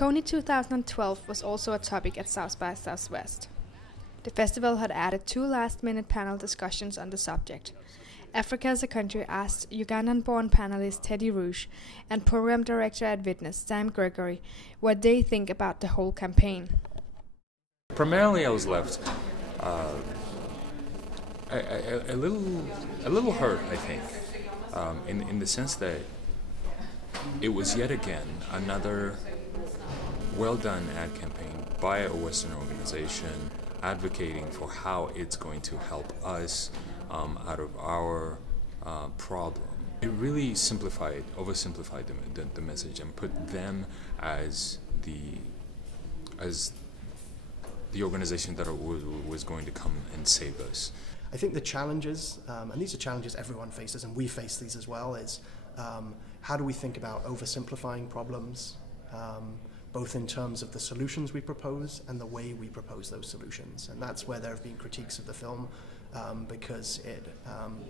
Kony2012 was also a topic at South by Southwest. The festival had added 2 last-minute panel discussions on the subject. Africa as a Country asked Ugandan-born panelist Teddy Rouge and program director at Witness, Sam Gregory, what they think about the whole campaign. Primarily, I was left a little hurt, I think, in the sense that it was yet again another well-done ad campaign by a Western organization advocating for how it's going to help us out of our problem. It really oversimplified the message and put them as the organization that was going to come and save us. I think the challenges, and these are challenges everyone faces, and we face these as well, is how do we think about oversimplifying problems, both in terms of the solutions we propose and the way we propose those solutions. And that's where there have been critiques of the film, because it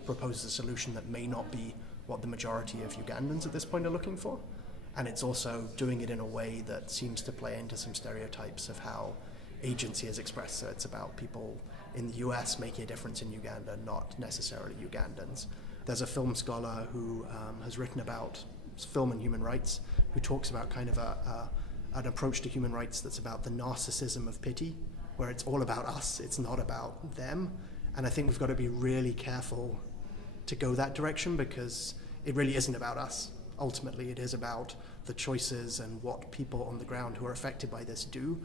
proposes a solution that may not be what the majority of Ugandans at this point are looking for. And it's also doing it in a way that seems to play into some stereotypes of how agency is expressed. So it's about people in the US making a difference in Uganda, not necessarily Ugandans. There's a film scholar who has written about film and human rights, who talks about kind of an approach to human rights that's about the narcissism of pity, where it's all about us, it's not about them. And I think we've got to be really careful to go that direction, because it really isn't about us. Ultimately, it is about the choices and what people on the ground who are affected by this do,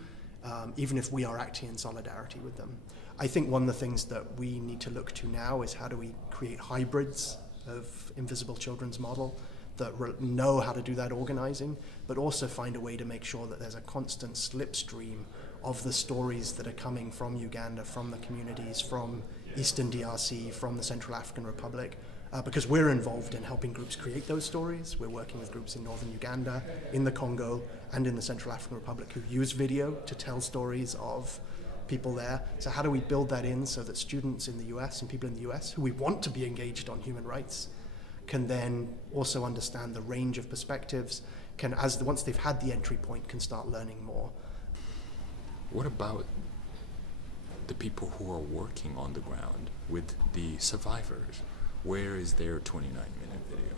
even if we are acting in solidarity with them. I think one of the things that we need to look to now is how do we create hybrids of Invisible Children's model that know how to do that organizing, but also find a way to make sure that there's a constant slipstream of the stories that are coming from Uganda, from the communities, from Eastern DRC, from the Central African Republic, because we're involved in helping groups create those stories. We're working with groups in northern Uganda, in the Congo, and in the Central African Republic who use video to tell stories of people there. So how do we build that in so that students in the US and people in the US who we want to be engaged on human rights can then also understand the range of perspectives, once they've had the entry point, can start learning more. What about the people who are working on the ground with the survivors? Where is their 29-minute video?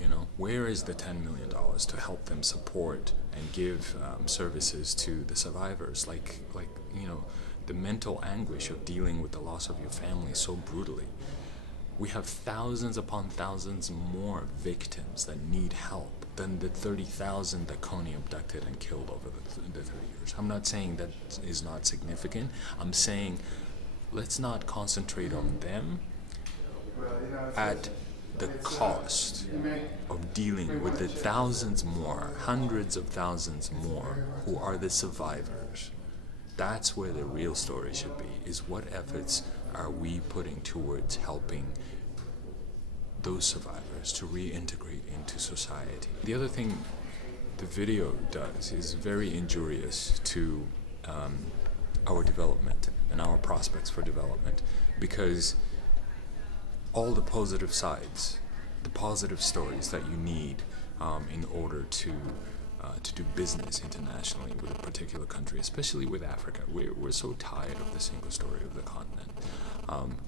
You know, where is the $10 million to help them support and give services to the survivors? Like you know, the mental anguish of dealing with the loss of your family so brutally. We have thousands upon thousands more victims that need help than the 30,000 that Kony abducted and killed over the 30 years. I'm not saying that is not significant. I'm saying let's not concentrate on them at the cost of dealing with the thousands more, hundreds of thousands more who are the survivors. That's where the real story should be, is what efforts are we putting towards helping those survivors to reintegrate into society. The other thing the video does is very injurious to our development and our prospects for development, because all the positive sides, the positive stories that you need in order to do business internationally with a particular country, especially with Africa. We're so tired of the single story of the continent.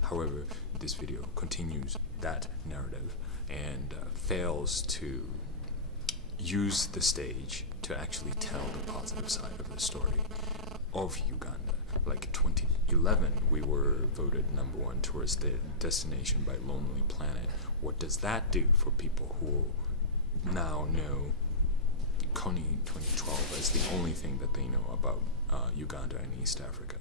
However, this video continues that narrative and fails to use the stage to actually tell the positive side of the story of Uganda. Like 2011, we were voted #1 tourist destination by Lonely Planet. What does that do for people who now know Kony2012 as the only thing that they know about Uganda and East Africa?